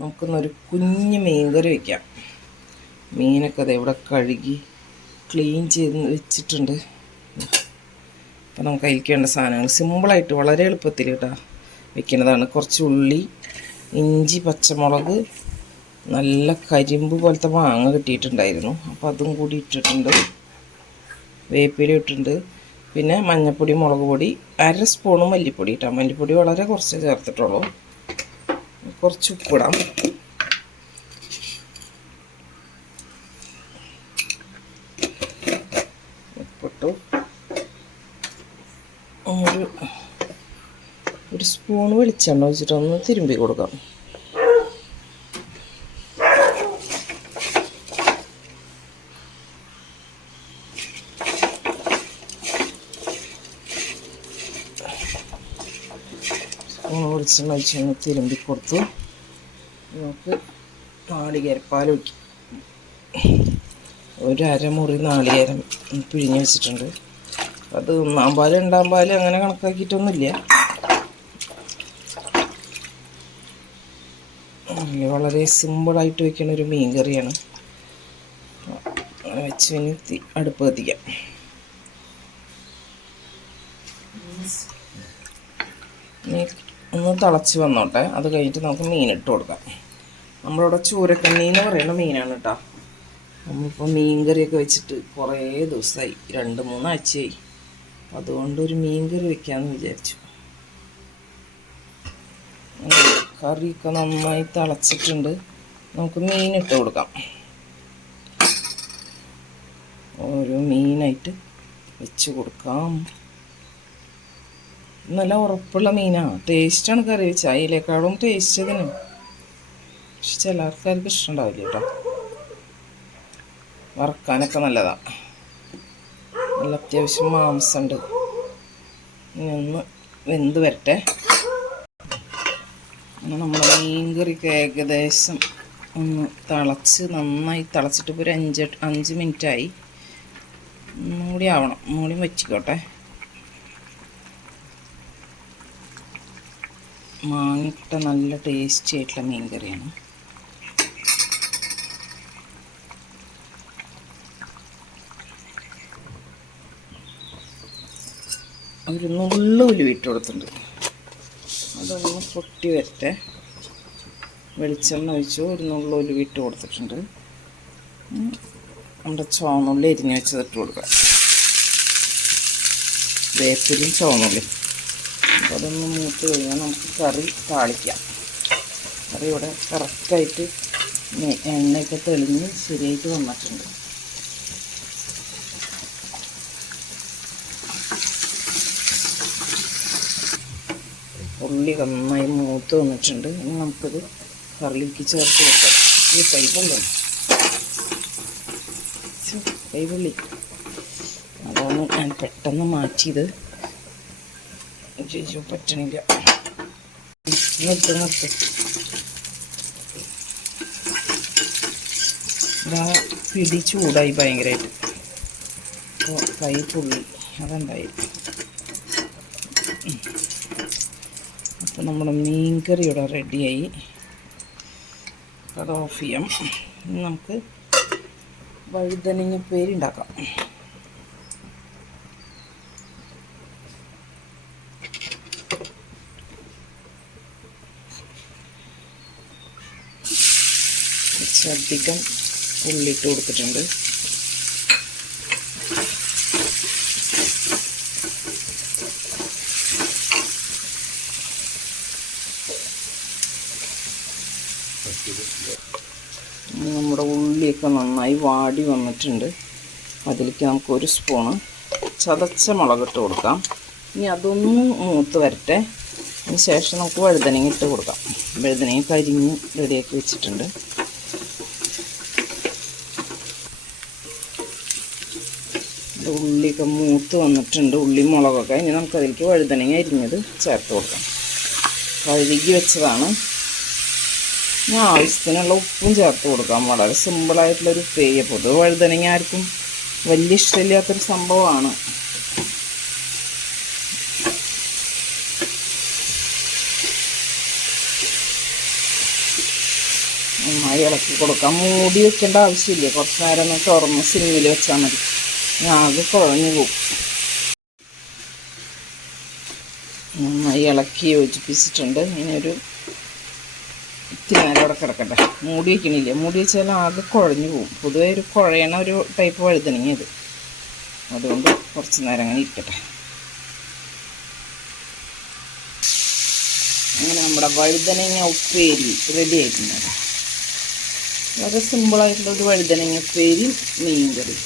നമുക്കൊന്നൊരു കുഞ്ഞ് മീൻകറി വയ്ക്കാം മീനൊക്കെ അത് ഇവിടെ കഴുകി ക്ലീൻ ചെയ്ത് വെച്ചിട്ടുണ്ട്. അപ്പോൾ നമുക്ക് അതിലേക്ക് വേണ്ട സാധനങ്ങൾ. സിമ്പിളായിട്ട് വളരെ എളുപ്പത്തിൽ കേട്ടോ വെക്കുന്നതാണ്. കുറച്ച് ഉള്ളി ഇഞ്ചി പച്ചമുളക് നല്ല കരിമ്പ് പോലത്തെ മാങ്ങ കിട്ടിയിട്ടുണ്ടായിരുന്നു. അപ്പോൾ അതും കൂടി ഇട്ടിട്ടുണ്ട്. വേപ്പില ഇട്ടിട്ടുണ്ട്. പിന്നെ മഞ്ഞൾപ്പൊടി മുളക് പൊടി അര സ്പൂണ് മല്ലിപ്പൊടി ഇട്ടാൽ മല്ലിപ്പൊടി വളരെ കുറച്ച് ചേർത്തിട്ടുള്ളൂ. കുറച്ച് ഉപ്പിടാം. ഉപ്പിട്ടു. ഒരു സ്പൂൺ വെളിച്ചെണ്ണ വെച്ചിട്ടൊന്ന് തിരുമ്പി കൊടുക്കാം. സ്പൂൺ വെളിച്ചെണ്ണ ഒഴിച്ചൊന്ന് തിരുമ്പി കൊടുത്തു നമുക്ക് നാളികേരപ്പാൽ ഒഴിക്കും. ഒരു അരമുറി നാളികേരം പിഴിഞ്ഞ് വെച്ചിട്ടുണ്ട്. അത് ഒന്നാം പാൽ രണ്ടാം പാൽ അങ്ങനെ കണക്കാക്കിയിട്ടൊന്നുമില്ല. വളരെ സിമ്പിളായിട്ട് വെക്കുന്ന ഒരു മീൻ കറിയാണ്. അങ്ങനെ വെച്ച് കഴിഞ്ഞ് അടുപ്പ് കത്തിക്കാം. ഇനി ഒന്ന് തിളച്ച് വന്നോട്ടെ. അത് കഴിഞ്ഞിട്ട് നമുക്ക് മീൻ ഇട്ട് കൊടുക്കാം. നമ്മളിവിടെ ചൂരക്കണ്ണി എന്ന് പറയുന്ന മീനാണ് കേട്ടോ നമ്മളിപ്പോൾ മീൻ കറിയൊക്കെ വെച്ചിട്ട് കുറേ ദിവസമായി രണ്ട് മൂന്നാഴ്ചയായി. അതുകൊണ്ട് ഒരു മീൻ കറി വെക്കാമെന്ന് വിചാരിച്ചു. കറിയൊക്കെ നന്നായി തിളച്ചിട്ടുണ്ട്. നമുക്ക് മീൻ ഇട്ട് കൊടുക്കാം. ഓരോ മീനായിട്ട് വെച്ച് കൊടുക്കാം. നല്ല ഉറപ്പുള്ള മീനാണ് ടേസ്റ്റാണ് കറി വെച്ചാൽ അതിലേക്കാളും ടേസ്റ്റ് ഇതിന്. പക്ഷെ ചില ആൾക്കാർക്ക് ഇഷ്ടമുണ്ടാവില്ല കേട്ടോ. വറക്കാനൊക്കെ നല്ലതാണ് നല്ല അത്യാവശ്യം മാംസമുണ്ട് ഒന്ന് വെന്ത് വരട്ടെ. നമ്മുടെ മീൻ കറിക്ക് ഏകദേശം ഒന്ന് തിളച്ച് നന്നായി തിളച്ചിട്ട് ഇപ്പോൾ ഒരു അഞ്ച് അഞ്ച് മിനിറ്റായി. ഒന്നും കൂടി ആവണം. ഒന്നും കൂടി വച്ചിക്കോട്ടെ മാങ്ങിട്ട നല്ല ടേസ്റ്റി ആയിട്ടുള്ള മീൻ കറിയാണ് ഒരു നുള്ളു ഉലുവ ഇട്ട് കൊടുത്തിട്ടുണ്ട്. അതൊന്ന് പൊട്ടി വരട്ടെ. വെളിച്ചെണ്ണ ഒഴിച്ചു ഒരു നുള്ളു ഉലുവ ഇട്ട് കൊടുത്തിട്ടുണ്ട്. നമ്മുടെ ചോന്നുള്ളി എരിഞ്ഞ് വെച്ചത് ഇട്ട് കൊടുക്കാം. വേപ്പിലും ചുവന്നുള്ളി അപ്പോൾ അതൊന്ന് മൂത്ത് കഴിഞ്ഞാൽ നമുക്ക് കറി താളിക്കാം. കറി ഇവിടെ കറക്റ്റായിട്ട് എണ്ണയൊക്കെ തെളിഞ്ഞ് ശരിയായിട്ട് വന്നിട്ടുണ്ട്. ഉള്ളി നന്നായി മൂത്ത് വന്നിട്ടുണ്ട്. ഇനി നമുക്കത് കറിയിലേക്ക് ചേർത്ത് കൊടുക്കാം ഈ പൈപ്പുണ്ടോ കൈപുള്ളി അതാണ് ഞാൻ പെട്ടെന്ന് മാറ്റിയത്. ചേച്ചി പറ്റണില്ല. നിർത്ത് നിർത്ത് ഇതാ പിടി ചൂടായി ഭയങ്കരമായിട്ട് അപ്പോൾ കൈ പുള്ളി. അതുണ്ടായി അപ്പോൾ നമ്മുടെ മീൻകറി ഇവിടെ റെഡിയായി. അത് ഓഫ് ചെയ്യാം. നമുക്ക് വഴുതനങ്ങ പേര് കുറച്ചധികം ഉള്ളിട്ട് കൊടുത്തിട്ടുണ്ട്. നമ്മുടെ ഉള്ളിയൊക്കെ നന്നായി വാടി വന്നിട്ടുണ്ട്. അതിലേക്ക് നമുക്ക് ഒരു സ്പൂണ് ചതച്ച മുളകിട്ട് കൊടുക്കാം. ഇനി അതൊന്നും മൂത്ത് വരട്ടെ. അതിന് ശേഷം നമുക്ക് വഴുതനങ്ങ ഇട്ട് കൊടുക്കാം. വഴുതനങ്ങ കരിഞ്ഞ് റെഡിയാക്കി വെച്ചിട്ടുണ്ട്. ഉള്ളിയൊക്കെ മൂത്ത് വന്നിട്ടുണ്ട് ഉള്ളി മുളകൊക്കെ. ഇനി നമുക്കതിലേക്ക് വഴുതനങ്ങ അരിഞ്ഞത് ചേർത്ത് കൊടുക്കാം. കഴുകി വെച്ചതാണ്. ഇനി ആവശ്യത്തിനുള്ള ഉപ്പും ചേർത്ത് കൊടുക്കാം. വളരെ സിമ്പിളായിട്ടുള്ളൊരു പേയ പൊതുവെ വഴുതനങ്ങ ആർക്കും വലിയ ഇഷ്ടമില്ലാത്തൊരു സംഭവമാണ്. നന്നായി ഇളക്കി കൊടുക്കാം. മൂടി വെക്കേണ്ട ആവശ്യമില്ല. കുറച്ച് നേരം തുറന്ന് സിമ്മിൽ വെച്ചാൽ മതി. ആകെ കുഴഞ്ഞു പോകും. നന്നായി ഇളക്കി യോജിപ്പിച്ചിട്ടുണ്ട്. ഇങ്ങനെ ഒരു ഇത്തിരി നേരം അവിടെ കിടക്കട്ടെ. മൂടി വയ്ക്കണില്ല മൂടി വെച്ചാൽ ആകെ കുഴഞ്ഞു പോകും. പൊതുവെ ഒരു കുഴയണ ഒരു ടൈപ്പ് വഴുതനങ്ങ അത് അതുകൊണ്ട് കുറച്ച് നേരം അങ്ങനെ ഇരിക്കട്ടെ. അങ്ങനെ നമ്മുടെ വഴുതനങ്ങ ഉപ്പേരി റെഡി ആയിട്ടുണ്ട്. വളരെ സിമ്പിളായിട്ടുള്ള ഒരു വഴുതനങ്ങ ഉപ്പേരി മീൻ കറി